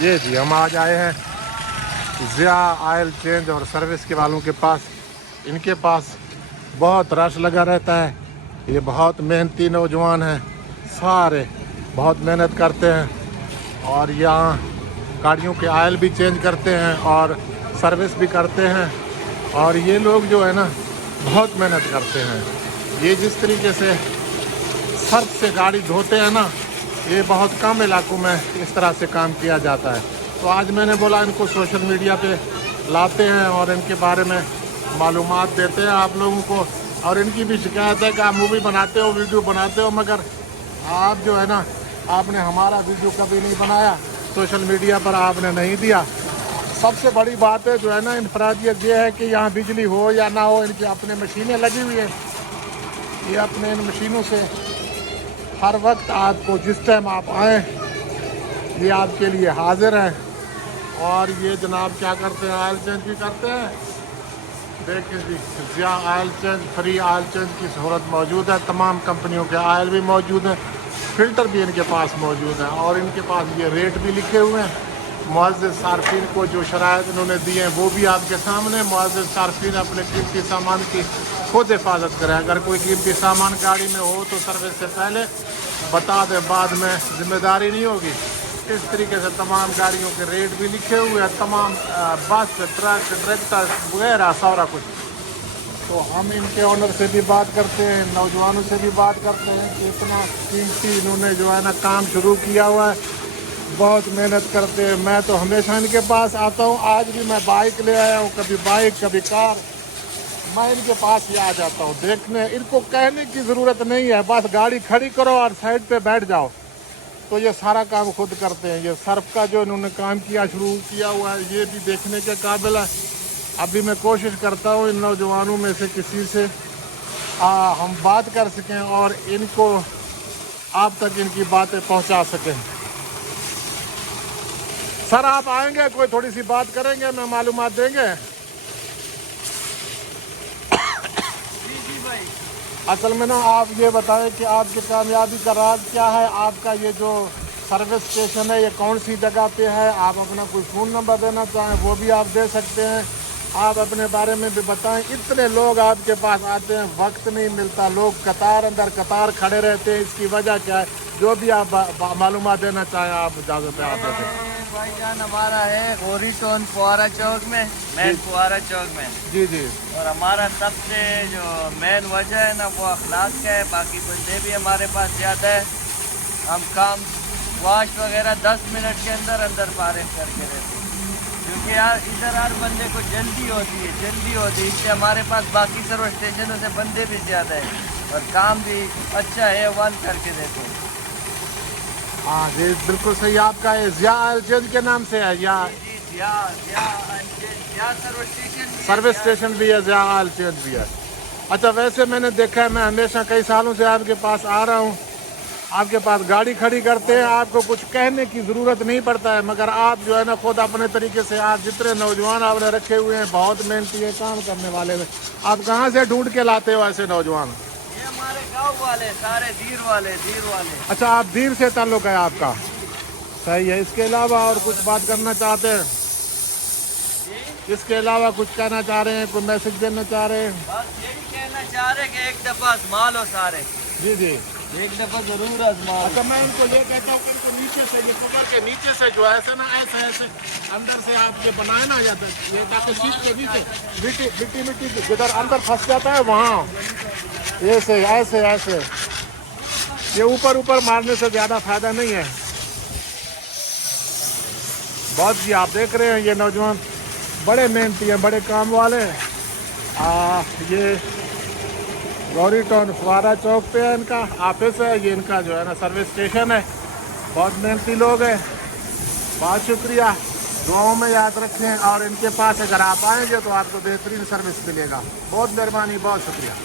یہ جی ہم آج آئے ہیں ضیا آئل چینج اور سروس کے والوں کے پاس. ان کے پاس بہت رش لگا رہتا ہے. یہ بہت محنتی نوجوان ہیں, سارے بہت محنت کرتے ہیں اور یہاں گاڑیوں کے آئل بھی چینج کرتے ہیں اور سروس بھی کرتے ہیں. اور یہ لوگ جو ہے نا بہت محنت کرتے ہیں. یہ جس طریقے سے سرف سے گاڑی دھوتے ہیں نا, یہ بہت کم علاقوں میں اس طرح سے کام کیا جاتا ہے. تو آج میں نے بولا ان کو سوشل میڈیا پہ لاتے ہیں اور ان کے بارے میں معلومات دیتے ہیں آپ لوگوں کو. اور ان کی بھی شکایت ہے کہ آپ مووی بناتے ہو, ویڈیو بناتے ہو, مگر آپ جو ہے نا آپ نے ہمارا ویڈیو کبھی نہیں بنایا, سوشل میڈیا پر آپ نے نہیں دیا. سب سے بڑی بات ہے جو ہے نا انفرادیت یہ ہے کہ یہاں بجلی ہو یا نہ ہو, ان کی اپنے مشینیں لگی ہوئی ہیں. یہ اپنے ان مشینوں سے ہر وقت آپ کو جس ٹائم آپ آئیں یہ آپ کے لیے حاضر ہیں. اور یہ جناب کیا کرتے ہیں, آئل چینج بھی کرتے ہیں. دیکھیں جی Zia oil change, free oil change کی سہولت موجود ہے. تمام کمپنیوں کے آئل بھی موجود ہیں, فلٹر بھی ان کے پاس موجود ہیں اور ان کے پاس یہ ریٹ بھی لکھے ہوئے ہیں. معزز صارفین کو جو شرائط انہوں نے دی ہیں وہ بھی آپ کے سامنے. معزز صارفین اپنے قیمتی سامان کی خود حفاظت کریں. اگر کوئی قیمتی سامان گاڑی میں ہو تو سروس سے پہلے بتا دیں, بعد میں ذمہ داری نہیں ہوگی. اس طریقے سے تمام گاڑیوں کے ریٹ بھی لکھے ہوئے ہیں, تمام بس, ٹرک, ٹریکٹر وغیرہ سارا کچھ. تو ہم ان کے آنر سے بھی بات کرتے ہیں, نوجوانوں سے بھی بات کرتے ہیں کہ اتنا قیمتی انہوں نے جو ہے نا کام شروع کیا ہوا ہے, بہت محنت کرتے ہیں. میں تو ہمیشہ ان کے پاس آتا ہوں. آج بھی میں بائک لے آیا ہوں, کبھی بائک کبھی کار, میں ان کے پاس ہی آ جاتا ہوں دیکھنے. ان کو کہنے کی ضرورت نہیں ہے, بس گاڑی کھڑی کرو اور سائڈ پہ بیٹھ جاؤ. تو یہ سارا کام خود کرتے ہیں. یہ سرف کا جو انہوں نے کام شروع کیا ہوا ہے یہ بھی دیکھنے کے قابل ہے. ابھی میں کوشش کرتا ہوں ان نوجوانوں میں سے کسی سے ہم بات کر سکیں اور ان کو آپ تک ان کی باتیں پہنچا سکیں. سر آپ آئیں گے, کوئی تھوڑی سی بات کریں گے, میں معلومات دیں گے. جی بھائی, اصل میں نا آپ یہ بتائیں کہ آپ کی کامیابی کا راز کیا ہے. آپ کا یہ جو سروس اسٹیشن ہے یہ کون سی جگہ پہ ہے. آپ اپنا کوئی فون نمبر دینا چاہیں وہ بھی آپ دے سکتے ہیں. آپ اپنے بارے میں بھی بتائیں. اتنے لوگ آپ کے پاس آتے ہیں, وقت نہیں ملتا, لوگ قطار اندر قطار کھڑے رہتے ہیں. اس کی وجہ کیا ہے, جو بھی آپ معلومات دینا چاہیں آپ اجازت ہے آپ دیتے ہیں. بھائی جان ہمارا ہے غوری ٹون فوارہ چوک میں, مین فوارہ چوک میں. جی جی. اور ہمارا سب سے جو مین وجہ ہے نا وہ اخلاق کا ہے. باقی بندے بھی ہمارے پاس زیادہ ہے. ہم کام واش وغیرہ 10 منٹ کے اندر اندر فارغ کر کے رہتے ہیں, کیونکہ یار ادھر ہر بندے کو جلدی ہوتی ہے. اس سے ہمارے پاس باقی سروس اسٹیشنوں سے بندے بھی زیادہ ہیں اور کام بھی اچھا ہے, ون کر کے دیتے ہیں. ہاں جی بالکل صحیح. آپ کا یہ ضیا آئل چینج کے نام سے ہے یا سروس اسٹیشن بھی ہے, ضیا آئل چینج بھی ہے. اچھا ویسے میں نے دیکھا ہے, میں ہمیشہ کئی سالوں سے آپ کے پاس آ رہا ہوں, آپ کے پاس گاڑی کھڑی کرتے ہیں, آپ کو کچھ کہنے کی ضرورت نہیں پڑتا ہے. مگر آپ جو ہے نا خود اپنے طریقے سے آپ جتنے نوجوان آپ نے رکھے ہوئے ہیں بہت محنتی ہے, کام کرنے والے ہیں. آپ کہاں سے ڈھونڈ کے لاتے ہو ایسے نوجوان؟ یہ ہمارے گاؤں والے سارے دیر والے. اچھا آپ دیر سے تعلق ہے آپ کا, صحیح ہے. اس کے علاوہ اور کچھ بات کرنا چاہتے ہیں؟ اس کے علاوہ کچھ کہنا چاہ رہے ہیں, کوئی میسج دینا چاہ رہے ہیں؟ بس یہی کہنا چاہ رہے کہ ایک دفعہ آزما لو سارے. جی جی, ایک دفعہ ضرور آزما لو. اچھا میں ان کو یہ کہتا ہوں کہ ان کو نیچے سے, یہ کمر کے نیچے سے جو ایسے نا ایسے اندر سے آپ کے بنائے نا جاتا ہے یہ, تاکہ سیٹ کے نیچے مٹی جدھر اندر پھنس جاتا ہے وہاں ایسے ایسے. یہ اوپر مارنے سے زیادہ فائدہ نہیں ہے. بہت جی آپ دیکھ رہے ہیں یہ نوجوان بڑے محنتی ہیں, بڑے کام والے ہیں. یہ غوری ٹاؤن فوارہ چوک پہ ہے ان کا آفس ہے. یہ ان کا جو ہے نا سروس اسٹیشن ہے. بہت محنتی لوگ ہیں. بہت شکریہ, دعاؤں میں یاد رکھیں. اور ان کے پاس اگر آپ آئیں گے تو آپ کو بہترین سروس ملے گا. بہت مہربانی, بہت شکریہ.